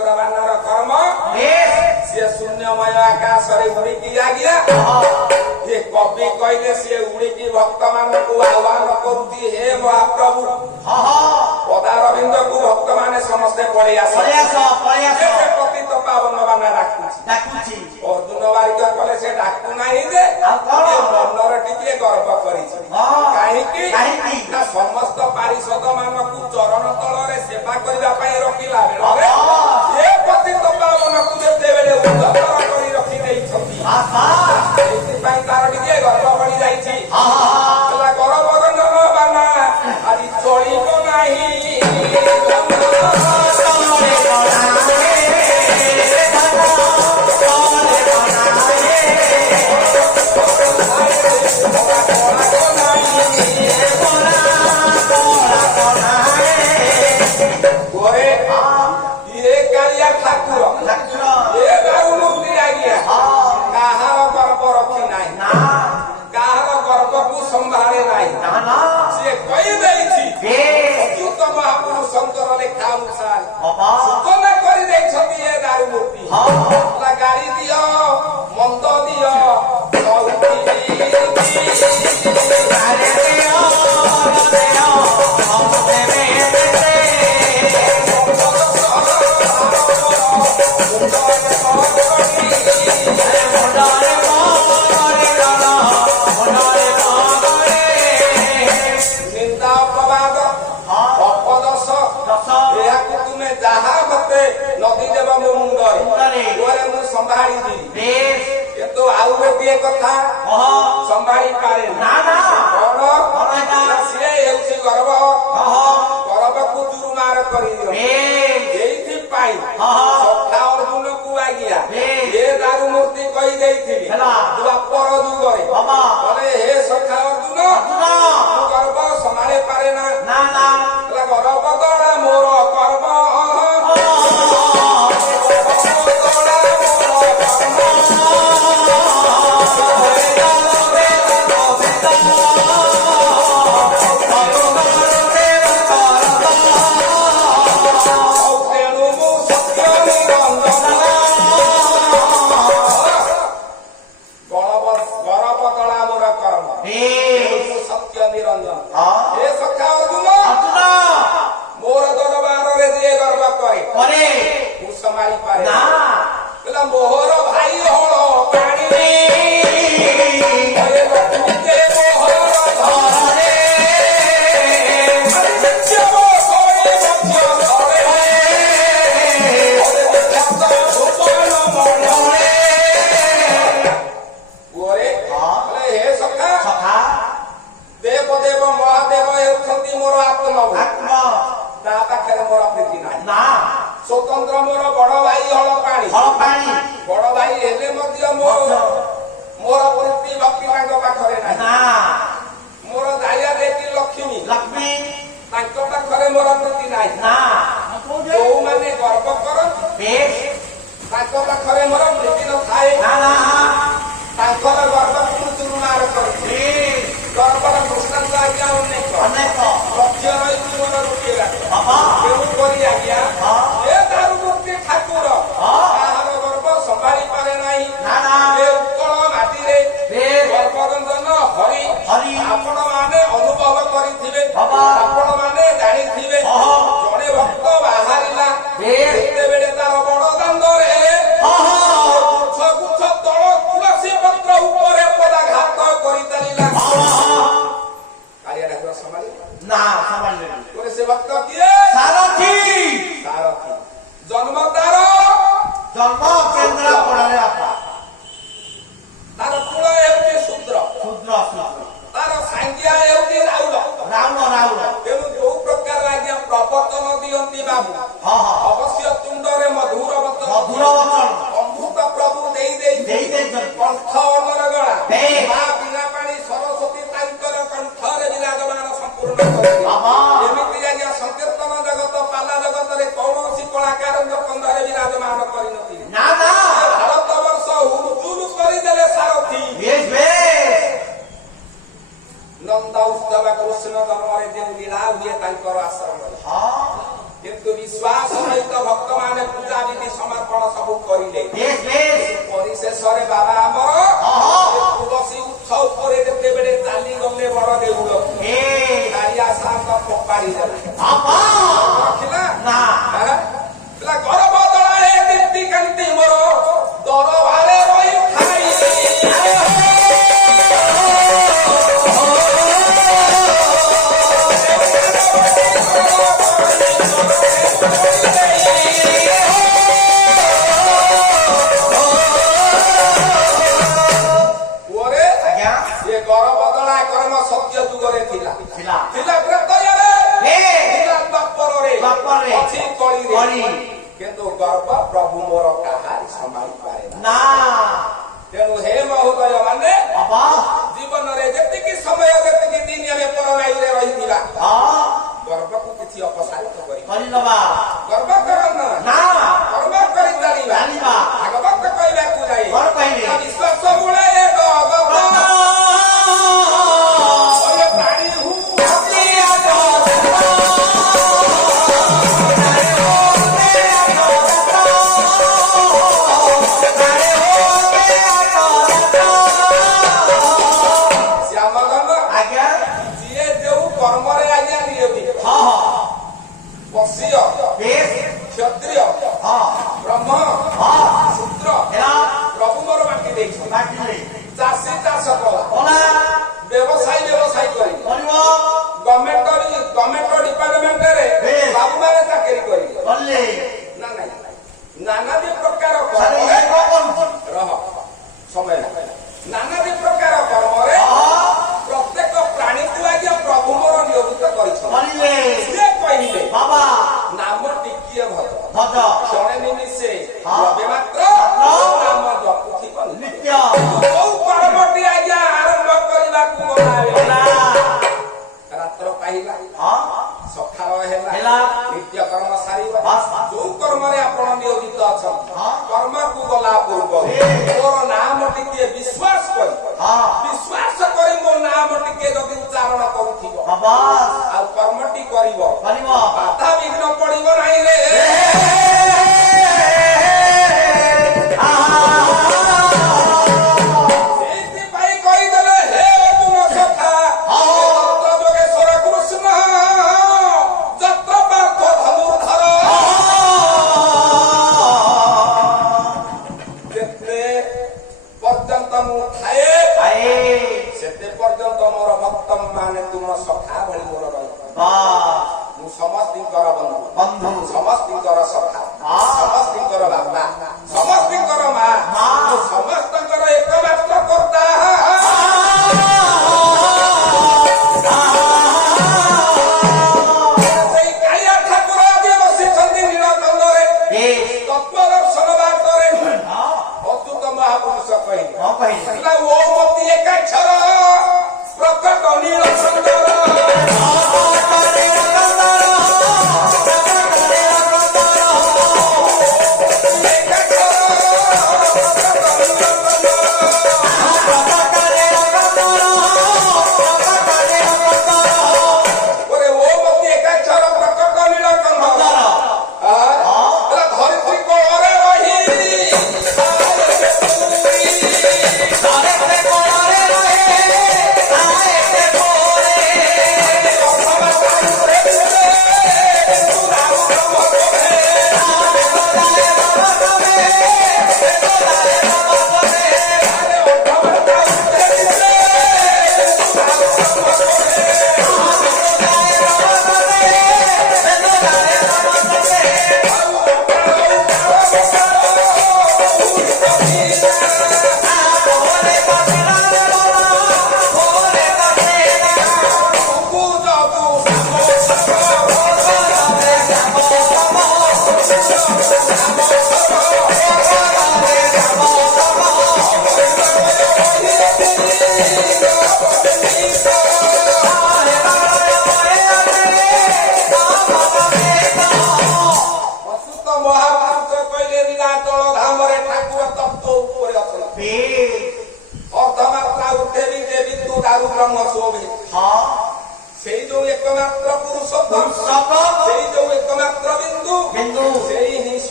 ଚନ୍ଦ୍ରବାନର କର୍ମ ସିଏ ଶୂନ୍ୟମୟ ଆକାଶରେ ଉଡ଼ିକି ଆଜ୍ଞା ଯେ କବି କହିଲେ ସିଏ ଉଡ଼ିକି ଭକ୍ତମାନଙ୍କୁ ଆହ୍ୱାନ କରୁଛି ହେ ମହାପ୍ରଭୁ ପଦାରବିନ୍ଦକୁ ଭକ୍ତମାନେ ସମସ୍ତେ ପଳେଇ ଆସ ପତିତ ପାବନ ବାନା ଡାକୁଛି ଅର୍ଜୁନ ବାରିକ କଲେ ସେ ଡାକୁ ନାହିଁ ଯେ ମନରେ ଟିକେ ଗର୍ବ କରିଛି କାହିଁକି ନା ସମସ୍ତ ପାରିଷଦ ମାନଙ୍କୁ ଚରଣ ତଳରେ ସେବା କରିବା ପାଇଁ ରଖିଲା ବେଳେ ଏ ପତିତ ପାବନକୁ ଯେତେବେଳେ ଉଦ୍ଧର କରି ରଖିଦେଇଛନ୍ତି ସେଇଥିପାଇଁ ତାର ଟିକେ ଗର୍ବ ବଢି ଯାଇଛି ହେଲା ଗର୍ବ ରଞ୍ଜନ ବାନା ଆଜି ଚଳିବ ନାହିଁ ଗାଡ଼ି ଦିଅ ମନ୍ଦ ଦିଅ ନିନ୍ଦା ଅପବାଦ ଅପଦୋଷ ଏହାକୁ ତୁମେ ଯାହା ମତେ ନଦୀ ଦେବ ମୋ ମୁଣ୍ଡରେ ମୁଁ ସମ୍ଭାଳିବି କିନ୍ତୁ ଆଉ ଗୋଟିଏ କଥା ସମ୍ଭାଳି ପାରେ କଣ ସିଏ ହେଉଛି ଗର୍ଭକୁ ଦୁରୁମାର କରିଦିଅ ଏଇଥିପାଇଁ ସଖା ଅର୍ଜୁନକୁ ଆଜ୍ଞା ଏ ଦାରୁ ମୂର୍ତ୍ତି କହିଦେଇଥିଲି ଦ୍ୱାପର ଯୁଗରେ କହିଲେ ହେ ସଖା ଅର୍ଜୁନ ମୁଁ ଗର୍ବ ସମ୍ଭାଳି ପାରେ ନା ଗର୍ବ ଦ୍ୱାରା ମୋର କର୍ମ ମୋହର ଭାଇ ହଳ ପାଣି ଦେବଦେବ ମହାଦେବ ହେଉଛନ୍ତି ମୋର ଆତ୍ମ ତା ପାଖରେ ମୋର ପ୍ରୀତି ନାହିଁ ସ୍ୱତନ୍ତ୍ର ମୋର ବଡ ଭାଇ ହଳ ପାଣି ବଡ ଭାଇ ହେଲେ ମଧ୍ୟ ମୋର ପ୍ରୀତି ଭକ୍ତି ତାଙ୍କ ପାଖରେ ନାହିଁ ମୋର ଦାୟା ଦେଇକି ଲକ୍ଷ୍ମୀ ତାଙ୍କ ପାଖରେ ମୋର ପ୍ରୀତି ନାହିଁ ଯୋଉମାନେ ଗର୍ବ କରନ୍ତି ତାଙ୍କ ପାଖରେ ମୋର ପ୍ରୀତି ନଥାଏ ତାଙ୍କର ଗର୍ବକୁ ଚୁରୁମାର କରୁଛି ଗର୍ବର ଦୃଷ୍ଟାନ୍ତ ଆଜ୍ଞା ଅନେକ ଲକ୍ଷ୍ୟ ରହିଛି ମୋର ଗୋଟିଏ ତେଣୁ କରି ଆଜ୍ଞା ଏ ଦାରୁ ମୂର୍ତ୍ତି ଠାକୁର ତାହାର ଗର୍ବ ସମ୍ଭାଳି ପାରେ ନାହିଁ ଏ ଉତ୍କଳ ମାଟିରେ ଗର୍ବରଞ୍ଜନ ହରି ଆପଣ ମାନେ ଅନୁଭବ କରିଥିବେ ଆପଣ ମାନେ ଜାଣିଥିବେ ଜଣେ ଭକ୍ତ ବାହାରିଲା ଯେତେବେଳେ ତାର ବଡ ଦାଣ୍ଡରେ ଗୁଚ୍ଛ ତଳ ତୁଳସୀ ପତ୍ର ଉପରେ ପଦାଘାତ କରିଚାଲିଲା କାଳିଆ ଠାକୁର ସମ୍ଭାଳି ସେ ଭକ୍ତ କିଏ ସାରଥୀ ଜନ୍ମ ତାର କେନ୍ଦ୍ରାପଡ଼ାରେ ତାର କୁଳ ହେଉଛି ଶୂଦ୍ର ତାର ସାଙ୍ଗିଆ ହେଉଛି ରାଉଳ ତେଣୁ ଯୋଉ ପ୍ରକାର ଆଜ୍ଞା ପ୍ରବଚନ ଦିଅନ୍ତି ବାବୁ ଅବଶ୍ୟ ତୁଣ୍ଡରେ ମଧୁର ଅମୃତ ପ୍ରଭୁ ଦେଇ କଣ୍ଠ ଅନରଗଳା ମା ବିନା ପାଣି ସରସ୍ୱତୀ ତାଙ୍କର କଣ୍ଠରେ ବିରାଜମାନ ସମ୍ପୂର୍ଣ୍ଣ ଏମିତି ଆଜ୍ଞା ସଂକୀର୍ତ୍ତନ ଜଗତ ପାଲା ଜଗତରେ କୌଣସି କଳାକାରଙ୍କ କନ୍ଧରେ ବିରାଜମାନ କରିନଥିଲେ ଭାରତ ବର୍ଷ କଣ ସବୁ କରିଲେ ପରିଶେଷରେ ବାବା ଆମର ତୁଳସୀ ଉତ୍ସ ଉପରେ ଯେତେବେଳେ ଚାଲିଗଲେ ବଡ ଦେଉଳ କାଳିଆ ସାପ ଫୋପାଡ଼ି ଦେଲେ ରଖିଲା ଘର ବଦଳାଏ ଦୀପ୍ତି କାନ୍ତି ମୋର ଦରବାରେ ରହି ଖାଇ କିନ୍ତୁ ଗର୍ବ ପ୍ରଭୁ ମୋର କାହାରି ସମ୍ଭାଳି ପାରେ ନା। ତେଣୁ ହେ ମହୋଦୟ ମାନେ ଜୀବନରେ ଯେତିକି ସମୟ ଯେତିକି ଦିନ ଆମେ ପରମାୟୁରେ ରହିଥିବା ଗର୍ବକୁ କିଛି ଅପସାରିତ କରିବା ଗର୍ବ କରନ ଗର୍ବ କରି ଚାଲିବା ଭାଗବତ କହିବାକୁ ଯାଇ ବିଶ୍ୱାସ ମୂଳେ କ୍ଷତ୍ରିୟ ବ୍ରହ୍ମ ଶୂଦ୍ର ପ୍ରଭୁ ମୋର ବାଣ୍ଟି ଦେଇଛି। ଚାଷୀ ଚାଷ କଲା ବ୍ୟବସାୟୀ କରି ଗଭର୍ଣ୍ଣମେଣ୍ଟ ଡିପାର୍ଟମେଣ୍ଟରେ ବାବୁମାନେ ଚାକିରି କରିଲେ ନାନାଦି ପ୍ରକାର ସମୟ ନାନାଦି ପ୍ରକାର କର୍ମରେ ପ୍ରତ୍ୟେକ ପ୍ରାଣୀକୁ ଆଜ୍ଞା ପ୍ରଭୁ ମୋର ନିୟୋଜିତ କରିଛନ୍ତି। ସିଏ କହିଲେ ବାବା ନାମ ଟିକିଏ ଭଜ କ୍ଷଣେ ନିମିଷେ ମାତ୍ର ନାମ ଜପୁଥିବ ନିତ୍ୟ। ଯୋଉ କର୍ମଟି ଆଜ୍ଞା ଆରମ୍ଭ କରିବାକୁ ରାତ୍ର ପାଇଲା ସକାଳ ହେଲା ନିତ୍ୟ କର୍ମ ସାରିବା ଯୋଉ କର୍ମରେ ଆପଣ ନିୟୋଜିତ ଅଛନ୍ତି କର୍ମକୁ ଗଲା ପୂର୍ବରୁ ମୋର ନାମ ଟିକିଏ ବିଶ୍ୱାସ କରି ମୋ ନାମ ଟିକେ ଯଦି ଉଚ୍ଚାରଣ କରୁଥିବ ଆଉ କର୍ମଟି କରିବ ବାଧା ବିଘ୍ନ ପଡିବ ନାହିଁ ରେ। ସେଇଥିପାଇଁ କହିଦେଲେ ହେ ଅର୍ଜୁନ ସଖା ଯୋଗେଶ୍ୱର କୃଷ୍ଣ ଯତ୍ର ପାର୍ଥ ଧନୁର୍ଧର ଯେତେ ପର୍ଯ୍ୟନ୍ତ ମୁଁ ଥାଏ ସେତେ ପର୍ଯ୍ୟନ୍ତ ମୋର ଭକ୍ତ ମାନେ ତୁମ ସଖା ଭଳି ମୋର ରହିବ। ମୁଁ ସମସ୍ତଙ୍କର ବନ୍ଧୁ ସମସ୍ତଙ୍କର ସଖା ସମସ୍ତଙ୍କର ବାପା ସମସ୍ତଙ୍କର ମା ସମସ୍ତଙ୍କର ଏକମାତ୍ର କର୍ତ୍ତା। ସେଇ କାଳିଆ ଠାକୁର ଆଜି ବସିଛନ୍ତି ନୀଳଚନ୍ଦ୍ରରେ ତତ୍ତ୍ୱଦର୍ଶନ ବାଟରେ ଅଚ୍ୟୁତ ମହାପୁରୁଷ କହିଲେ ଓ ମତି ଏକାକ୍ଷର ପ୍ରକଟ ନୀଳଚନ୍ଦ୍ର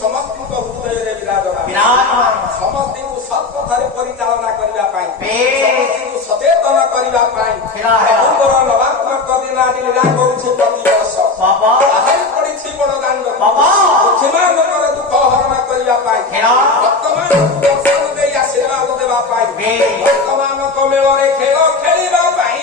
समस्त हृदय विराज ସମସ୍ତଙ୍କୁ ସତ୍ପଥରେ ପରିଚାଳନା କରିବା ପାଇଁ ସମସ୍ତଙ୍କୁ ସଚେତନ କରିବା ପାଇଁ ପ୍ରଭୁଙ୍କର ନବାତ୍ମକ ଦିନ ଆଜି ଲୀଳା କରୁଛି ପ୍ରତିବର୍ଷ ବାହାରି ପଡ଼ିଛି ବଡ଼ ଦାଣ୍ଡ ଦୁଃଖୀମାନଙ୍କର ଦୁଃଖ ହରଣ କରିବା ପାଇଁ ଭକ୍ତମାନଙ୍କୁ ଦର୍ଶନ ଦେଇ ଆଶୀର୍ବାଦ ଦେବା ପାଇଁ ଭକ୍ତମାନଙ୍କ ମେଳରେ ଖେଳ ଖେଳିବା ପାଇଁ